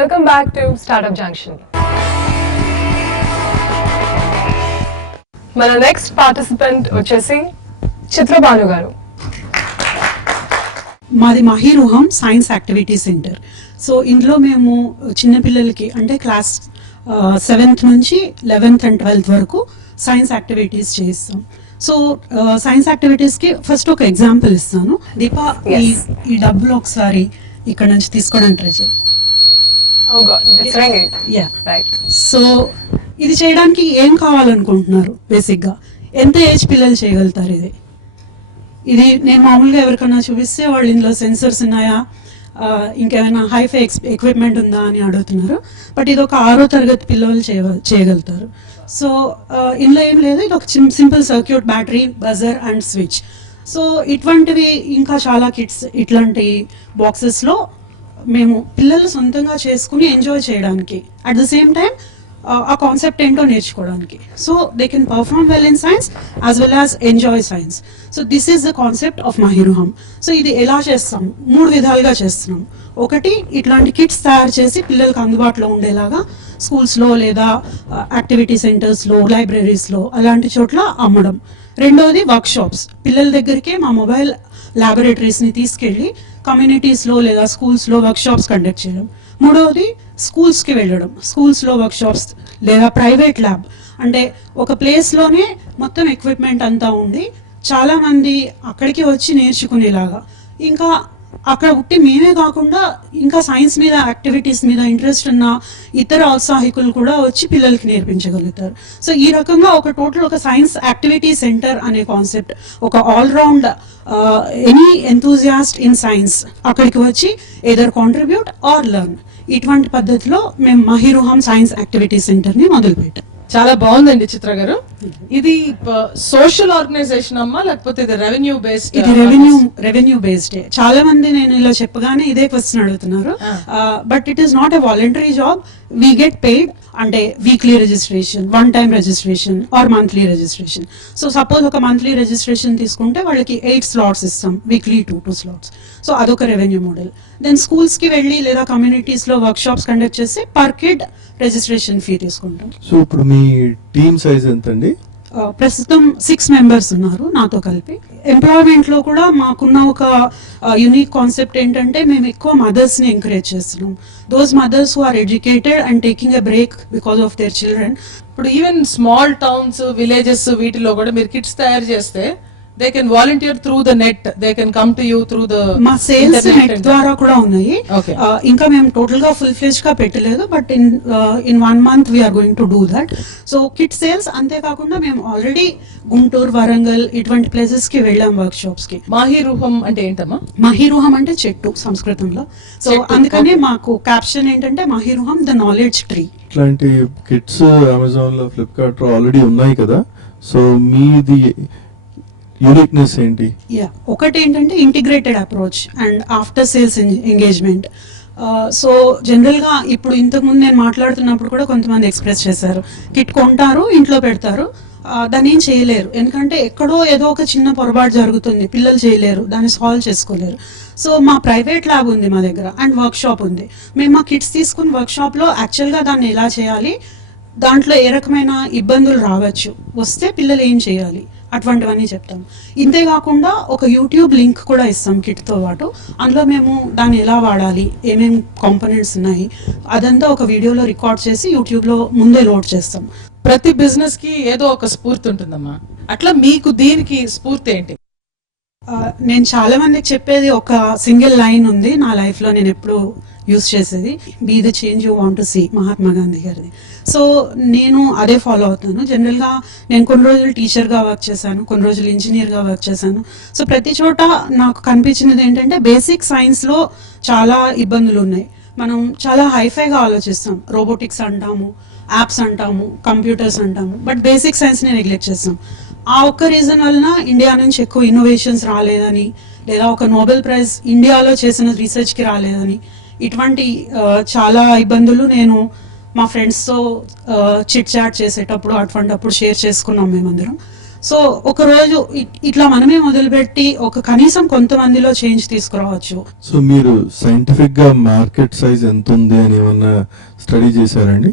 Welcome back to Startup Junction. మన next participant వచ్చేసి చిత్రబాను గారు. మాది మహిరుహం సైన్స్ యాక్టివిటీ సెంటర్. సో ఇందులో మేము చిన్నపిల్లలకి అంటే క్లాస్ 7th నుంచి 11th and 12th వరకు సైన్స్ యాక్టివిటీస్ చేస్తాం. సో సైన్స్ యాక్టివిటీస్కి ఫస్ట్ ఒక ఎగ్జాంపుల్ ఇస్తాను. దీపా, ఈ డబ్బులు ఒకసారి ఇక్కడ నుంచి తీసుకోవడానికి ట్రై చేయండి. సో ఇది చేయడానికి ఏం కావాలనుకుంటున్నారు? బేసిక్గా ఎంత ఏజ్ పిల్లలు చేయగలుగుతారు? ఇది నేను మామూలుగా ఎవరికైనా చూపిస్తే వాళ్ళు ఇందులో సెన్సర్స్ ఉన్నాయా, ఇంకేమైనా హైఫై ఎక్విప్మెంట్ ఉందా అని అడుగుతున్నారు. బట్ ఇది ఒక 6వ తరగతి పిల్లలు చేయగలుగుతారు. సో ఇందులో ఏం లేదు, ఇది ఒక simple circuit, battery, buzzer and switch. So ఇటువంటివి ఇంకా చాలా కిట్స్ ఇట్లాంటి బాక్సెస్లో మేము పిల్లలు సొంతంగా చేసుకుని ఎంజాయ్ చేయడానికి, అట్ ద సేమ్ టైం ఆ కాన్సెప్ట్ ఏంటో నేర్చుకోవడానికి. So they can perform well in science as well as enjoy science. So this is the concept of Mahiruham. సో ఇది ఎలా చేస్తాం? 3 విధాలుగా చేస్తున్నాం. ఒకటి, ఇట్లాంటి కిట్స్ తయారు చేసి పిల్లలకు అందుబాటులో ఉండేలాగా స్కూల్స్లో లేదా యాక్టివిటీ సెంటర్స్లో, లైబ్రరీస్లో అలాంటి చోట్ల అమ్మడం. రెండోది వర్క్షాప్స్, పిల్లల దగ్గరికే మా మొబైల్ ల్యాబొరేటరీస్ని తీసుకెళ్ళి కమ్యూనిటీస్లో లేదా స్కూల్స్లో వర్క్షాప్స్ కండక్ట్ చేయడం. మూడవది స్కూల్స్కి వెళ్ళడం, స్కూల్స్లో వర్క్షాప్స్ లేదా ప్రైవేట్ ల్యాబ్, అంటే ఒక ప్లేస్లోనే మొత్తం ఎక్విప్మెంట్ అంతా ఉండి చాలామంది అక్కడికి వచ్చి నేర్చుకునేలాగా. ఇంకా అక్కడ ఉట్టి మేమే కాకుండా ఇంకా సైన్స్ మీద, యాక్టివిటీస్ మీద ఇంట్రెస్ట్ ఉన్న ఇతర ఔత్సాహికులు కూడా వచ్చి పిల్లలకి నేర్పించగలుగుతారు. సో ఈ రకంగా ఒక టోటల్ ఒక సైన్స్ యాక్టివిటీ సెంటర్ అనే కాన్సెప్ట్, ఒక all round any enthusiast in science అక్కడికి వచ్చి ఎదర్ కాంట్రిబ్యూట్ ఆర్ లెర్న్, ఇటువంటి పద్ధతిలో మేము మహిరుహం సైన్స్ యాక్టివిటీ సెంటర్ని మొదలుపెట్టాం. చాలా బాగుందండి చిత్ర గారు. ఇది సోషల్ ఆర్గనైజేషన్ అమ్మా, లేకపోతే ఇది రెవెన్యూ బేస్డ్? ఇది రెవెన్యూ బేస్డ్. చాలా మంది నేను ఇలా చెప్పగానే ఇదే క్వశ్చన్ అడుగుతున్నారు. But it is not a voluntary job. We get paid, అంటే weekly registration, 1 time registration or monthly registration. So suppose ఒక మంత్లీ రిజిస్ట్రేషన్ తీసుకుంటే వాళ్ళకి 8 slots ఇస్తాం, వీక్లీ 2 slots. సో అదొక రెవెన్యూ మోడల్. దెన్ స్కూల్స్కి వెళ్ళి లేదా కమ్యూనిటీస్లో వర్క్షాప్స్ కండక్ట్ చేసి పర్ కిడ్ రిజిస్ట్రేషన్ ఫీ తీసుకుంటాం. సో ఇప్పుడు మీ టీమ్ సైజ్ ఎంత అండి? ప్రస్తుతం 6 members ఉన్నారు నాతో కలిపి. ఎంప్లాయ్మెంట్లో కూడా మాకున్న ఒక యూనిక్ కాన్సెప్ట్ ఏంటంటే మేము ఎక్కువ మదర్స్ని ఎంకరేజ్ చేస్తున్నాం. Those mothers who are educated and taking a break because of their children. ఇప్పుడు ఈవెన్ స్మాల్ టౌన్స్, విలేజెస్ వీటిలో కూడా మీరు కిట్స్ తయారు చేస్తే they can volunteer through the net, they can come to you through the మా sales net ద్వారా కూడా ఉన్నాయి. Okay. ఇంకా మేము టోటల్ గా ఫుల్ ఫ్లెజ్డ్ గా పెట్టలేదు, but in 1 month we are going to do that. So kit sales, అంతేకాకుండా మేము ఆల్రెడీ గుంటూరు, వరంగల్ ఇటువంటి ప్లేసెస్ కి వెళ్ళాం వర్క్షాప్స్ కి. మహిరుహం అంటే ఏంటమ్మా? మహిరుహం అంటే చెట్టు సంస్కృతంలో. సో అందుకనే మాకు క్యాప్షన్ ఏంటంటే మహిరుహం ద నాలెడ్జ్ ట్రీ. ఇట్లాంటి కిట్స్ అమెజాన్ లో, ఫ్లిప్కార్ట్ లో ఆల్రెడీ ఉన్నాయి కదా. సో మీది యూనిక్నెస్ ఏంటి? ఒకటి ఏంటంటే integrated approach and after sales engagement. So జనరల్గా ఇప్పుడు ఇంతకుముందు నేను మాట్లాడుతున్నప్పుడు కూడా కొంతమంది ఎక్స్ప్రెస్ చేశారు, కిట్ కొంటారు, ఇంట్లో పెడతారు, దాన్ని ఏం చేయలేరు, ఎందుకంటే ఎక్కడో ఏదో ఒక చిన్న పొరపాటు జరుగుతుంది, పిల్లలు చేయలేరు, దాన్ని సాల్వ్ చేసుకోలేరు. సో మా ప్రైవేట్ ల్యాబ్ ఉంది మా దగ్గర అండ్ వర్క్షాప్ ఉంది. మేము మా కిట్స్ తీసుకుని వర్క్షాప్లో యాక్చువల్గా దాన్ని ఎలా చేయాలి, దాంట్లో ఏ రకమైన ఇబ్బందులు రావచ్చు, వస్తే పిల్లలు ఏం చేయాలి, అటువంటివన్నీ చెప్తాం. ఇంతేకాకుండా ఒక యూట్యూబ్ లింక్ కూడా ఇస్తాం కిట్తో పాటు. అందులో మేము దాన్ని ఎలా వాడాలి, ఏమేమి కాంపోనెంట్స్ ఉన్నాయి, అదంతా ఒక వీడియోలో రికార్డ్ చేసి యూట్యూబ్లో ముందే లోడ్ చేస్తాం. ప్రతి బిజినెస్ కి ఏదో ఒక స్ఫూర్తి ఉంటుందమ్మా, అట్లా మీకు దీనికి స్ఫూర్తి ఏంటి? నేను చాలా మందికి చెప్పేది ఒక సింగిల్ లైన్ ఉంది నా లైఫ్లో, నేను ఎప్పుడు యూస్ చేసేది, be the change you want to see, Mahatma Gandhi గారిది. సో నేను అదే ఫాలో అవుతాను. జనరల్గా నేను కొన్ని రోజులు టీచర్గా వర్క్ చేశాను, కొన్ని రోజులు ఇంజనీర్గా వర్క్ చేశాను. సో ప్రతి చోట నాకు కనిపించినది ఏంటంటే బేసిక్ సైన్స్లో చాలా ఇబ్బందులు ఉన్నాయి. మనం చాలా హైఫైగా ఆలోచిస్తాం, రోబోటిక్స్ అంటాము, యాప్స్ అంటాము, కంప్యూటర్స్ అంటాము, బట్ బేసిక్ సైన్స్ని నెగ్లెక్ట్ చేస్తాం. ఆ ఒక్క రీజన్ వలన ఇండియా నుంచి ఎక్కువ ఇన్నోవేషన్స్ రాలేదని, లేదా ఒక నోబెల్ ప్రైజ్ ఇండియాలో చేసిన రీసెర్చ్కి రాలేదని, ఇటువంటి చాలా ఇబ్బందులు నేను మా ఫ్రెండ్స్తో చిట్ చాట్ చేసేటప్పుడు అటువంటిప్పుడు షేర్ చేసుకున్నాం మేమందరం. సో ఒక రోజు ఇట్లా మనమే మొదలుపెట్టి ఒక కనీసం కొంతమందిలో చేంజ్ తీసుకురావచ్చు. సో మీరు సైంటిఫిక్ గా మార్కెట్ సైజ్ ఎంత ఉంది అని ఏమన్నా స్టడీ చేశారండి?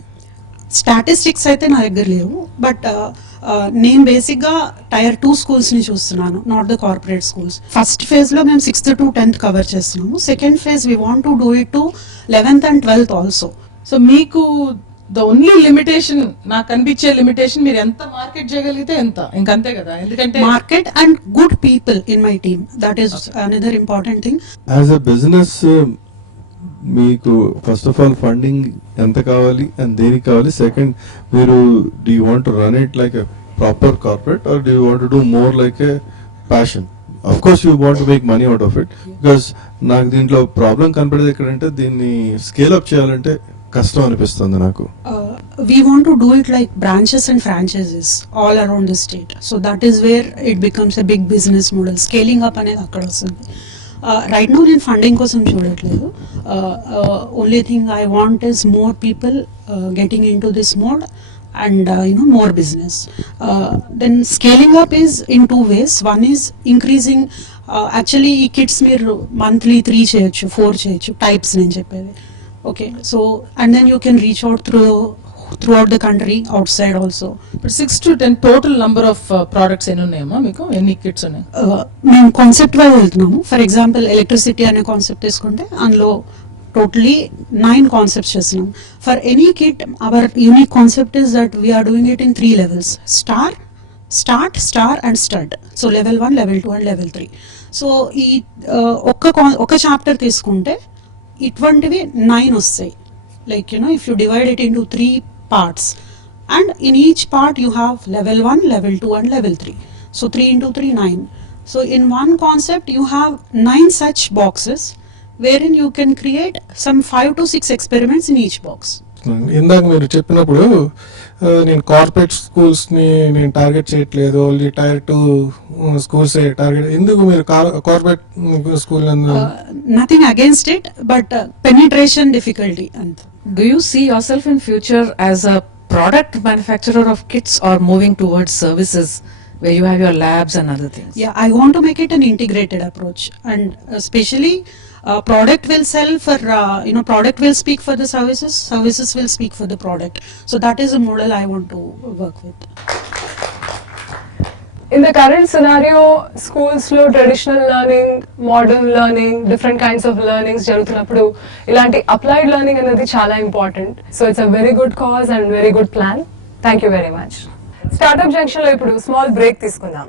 స్టాటిస్టిక్స్ అయితే నా దగ్గర లేవు, బట్ నేను బేసిక్గా టైర్ 2 స్కూల్స్ని చూస్తున్నాను, not the corporate schools. First ఫేజ్లో మేము 6th to 10th కవర్ చేస్తున్నాము. Second phase we want to do it to 11th and 12th also. So మీకు ద ఓన్లీ లిమిటేషన్, నాకు కనిపించే లిమిటేషన్, మీరు ఎంత మార్కెట్ చేయగలిగితే ఎంత, ఇంకంతే కదా. ఎందుకంటే market and good people in my team, that is another important thing. As a business మీకు ఫస్ట్ ఆఫ్ ఆల్ ఫండింగ్ ఎంత కావాలి అండ్ దేనికి కావాలి? సెకండ్, మీరు do you want to run it like a proper corporate or do you want to do more like a passion? Of course you want to make money out of it, because నాకు దీంట్లో problem కనపడేది ఎక్కడంటే దీన్ని scale up చేయాలంటే కష్టం అనిపిస్తుంది నాకు. We want to do it like branches and franchises all around the state. So that is where it becomes a big business model. Scaling up అనేది అక్కడ వస్తుంది. రైట్ నో నేను ఫండింగ్ కోసం చూడట్లేదు. Only thing I want is more people getting in to this mode and more business. Then scaling up is in 2 ways. One is increasing, actually ఈ kits మీరు monthly 3 చేయొచ్చు, 4 చేయొచ్చు, టైప్స్ నేను చెప్పేది. Okay, so and then you can reach out throughout the country, outside also. ఇప్పుడు 6 to 10 total number of products ఎన్ని ఉన్నాయమ్మా మీకు? ఎన్ని కిట్స్ ఉన్నాయి? మేము కాన్సెప్ట్ వైజ్ వెళ్తున్నాము. ఫర్ ఎగ్జాంపుల్ ఎలక్ట్రిసిటీ అనే కాన్సెప్ట్ తీసుకుంటే అందులో టోటలీ 9 కాన్సెప్ట్స్ చేస్తున్నాం. For any kit our unique concept is that we are doing it in 3 levels: start, star and stud. So level 1, level 2 and level 3. So ఈ ఒక chapter తీసుకుంటే ఇటువంటివి 9 వస్తాయి. Like if you divide it into 3 parts, and in each part you have level 1, level 2 and level 3. So 3 into 3, 9. So in one concept you have 9 such boxes wherein you can create some 5 to 6 experiments in each box. ఇందాక మీరు చెప్పినప్పుడు నేను corporate schools ని నేను target చేయట్లేదు, only tyre 2 schools target. ఎందుకు మీరు corporate school? Nothing against it, but penetration difficulty. Do you see yourself in future as a product manufacturer of kits or moving towards services where you have your labs and other things? Yeah, I want to make it an integrated approach, and especially product will sell for product will speak for the services will speak for the product. So that is a model I want to work with. In the current scenario, schools లో traditional learning, modern learning, different kinds of learnings జరుగుతున్నప్పుడు ఇలాంటి applied learning అనేది చాలా important. So it's a very good cause and very good plan. Thank you very much. Startup junction లో ఇప్పుడు small break తీసుకుందాం.